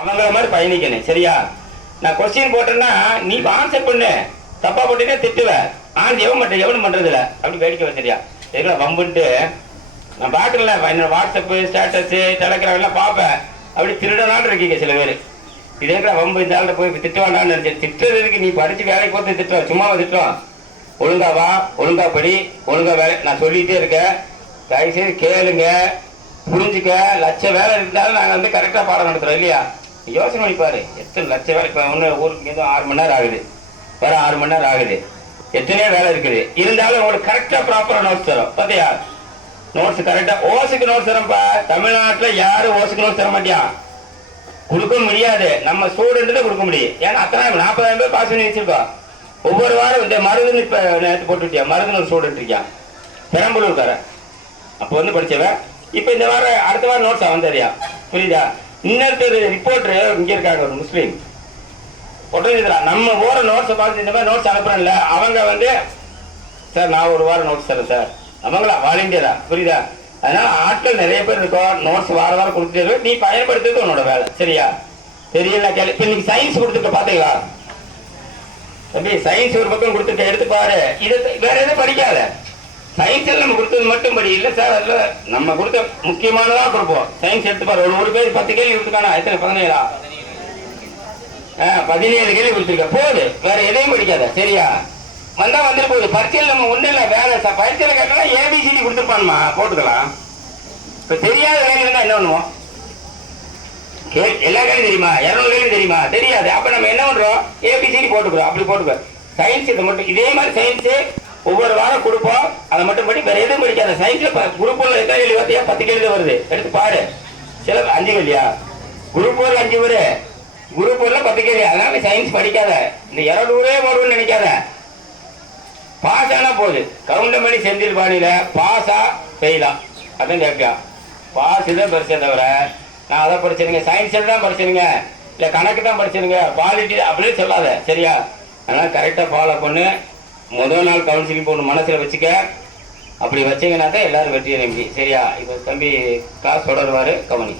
அவங்கள மாதிரி பயணிக்கணும். சரியா? நான் கொஸ்டின் போட்டேன்னா நீ ஆன்சர் பண்ணு, தப்பா போட்டீங்கன்னா திட்டுவேன். எவனும் பண்றது இல்லை. அப்படி வேடிக்கை சரியா? எதுக்குல பம்புன்ட்டு நான் பார்க்கல. வாட்ஸ்அப்பு, ஸ்டேட்டஸு, டெலகிராம் எல்லாம் பார்ப்பேன். அப்படி திருடனான்னு இருக்கீங்க சில பேர். இது இருக்கிற வம்பு இந்த ஆள்கிட்ட போய் திட்டுவாண்டான்னு நினைச்சேன். திட்டுறதுக்கு நீ படிச்சு வேலைக்கு போட்டு திட்டுவான், சும்மாவை திட்டுவான். ஒழுங்கா வா, ஒழுங்கா படி, ஒழுங்கா வேலை. நான் சொல்லிட்டே இருக்கேன், தயவுசெய்து கேளுங்க, புரிஞ்சுக்க. லட்ச வேலை இருந்தாலும் நாங்கள் கரெக்டாக பாடம் நடத்துகிறோம் இல்லையா? யோசனை பண்ணிப்பாரு, எத்தனை லட்ச வேலை. இப்போ ஒன்று ஊருக்கு இங்கே 6 மணி நேரம் ஆகுது, வர 6 மணி நேரம் ஆகுது, எத்தனையோ வேலை இருக்குது. இருந்தாலும் உங்களுக்கு கரெக்டாக ப்ராப்பராக நோட்ஸ் தரும். பார்த்தியா? நோட்ஸ் கரெக்டாக. ஓசுக்கு நோட்ஸ் தரப்பா. தமிழ்நாட்டில் யாரும் ஓசுக்கு நோட்ஸ் தர மாட்டியா? கொடுக்க முடியாது. நம்ம ஸ்டூடெண்ட்டு தான் கொடுக்க முடியும். ஏன்னா அத்தனை 40,000 பேர் பாஸ் பண்ணி வச்சிருக்கோம். ஒவ்வொரு வாரம் இந்த மருதுன்னு இப்போ நேற்று போட்டுட்டியா, மருதுன்னு ஒரு ஸ்டூடெண்ட் இருக்கான், பெரம்பலூர்காரன். அப்போ படித்தவன். இப்போ இந்த வாரம் அடுத்த வாரம் நோட்ஸ் அவன் தெரியா? புரியுதா? இன்னொருத்தர் ரிப்போர்ட்ரு இங்கே இருக்காங்க, ஒரு முஸ்லீம் ஒட்டுறா. நம்ம ஓர நோட்ஸை பார்த்து இந்த மாதிரி நோட்ஸ் அனுப்புறேன்ல, அவங்க சார் நான் ஒரு வாரம் நோட்ஸ் தரேன் சார். அவங்களா வாலண்டியரா? புரியுதா? அதனால ஆட்கள் நிறைய பேர் இருக்கோம். நோட்ஸ் வாரம் கொடுத்துட்டு நீ பயன்படுத்துறது உன்னோட வேலை. சரியா? தெரியல கேள்வி. இப்போ இன்னைக்கு சயின்ஸ் கொடுத்துருக்க பார்த்தீங்களா தம்பி? சயின்ஸ் ஒரு பக்கம் கொடுத்துருக்க, எடுத்து பாரு. இதை வேற எதுவும் படிக்காத. சயின்ஸில் நம்ம கொடுத்தது மட்டும் படி. இல்லை சார், அதில் நம்ம கொடுத்த முக்கியமானதாக கொடுப்போம். சயின்ஸ் எடுத்து பாரு. ஒரு பேர் 10 கேள்வி கொடுத்துருக்கானா? எத்தனை? 17 17 கேள்வி கொடுத்துருக்க. போகுது, வேற எதையும் படிக்காத. சரியா? வந்துட்டு போகுது. பரீட்சையில் நம்ம ஒன்றும் இல்லை, வேலை பரீட்சையில் கேட்டாலும் ஏபிசிடி கொடுத்துருப்பான்மா, போட்டுக்கலாம். இப்போ தெரியாத கேள்வி இருந்தால் என்ன பண்ணுவோம்? எல்லா கேள்வியும் தெரியுமா? 200 கேள்வி தெரியுமா? தெரியாது. அப்போ நம்ம என்ன பண்ணுறோம்? ஏபிசிடி போட்டுக்கிறோம். அப்படி போட்டுக்கோ. சயின்ஸ் இதை மட்டும், இதே மாதிரி சயின்ஸு ஒவ்வொரு வாரம் கொடுப்போம். அதை மட்டும் படி, வேற எதுவும் படிக்காத. சயின்ஸில் குரூப் 1 எத்தனை கேள்வி பார்த்தியா? 10 கேள்வி தான் வருது. எடுத்து பாரு. சில 5 கேள்வியா? குரூப் 1 5 வரு, குரூப் 1 10 கேள்வி. அதனால சயின்ஸ் படிக்காத. இந்த 200 வரும்னு நினைக்காத. பாஸ் ஆனால் போகுது. கவுண்டமணி செந்தில் பாணியில பாஸா ஃபெயிலா அதான் கேட்பியா? பாஸ் தான் படிச்சே தவிர நான் அதை படிச்சிருங்க, சயின்ஸில் தான் படிச்சிருங்க, இல்லை கணக்கு தான் படிச்சிருங்க, பாலிட்டி அப்படின்னு சொல்லாத. சரியா? அதனால் கரெக்டாக ஃபாலோ பண்ணு. முதல் நாள் கவுன்சிலிங் போட்டு மனசில் வச்சுக்க. அப்படி வச்சிங்கன்னா தான் எல்லாரும் வெற்றியை நம்பி. சரியா? இப்போ தம்பி கிளாஸ் தொடருவார், கவனி.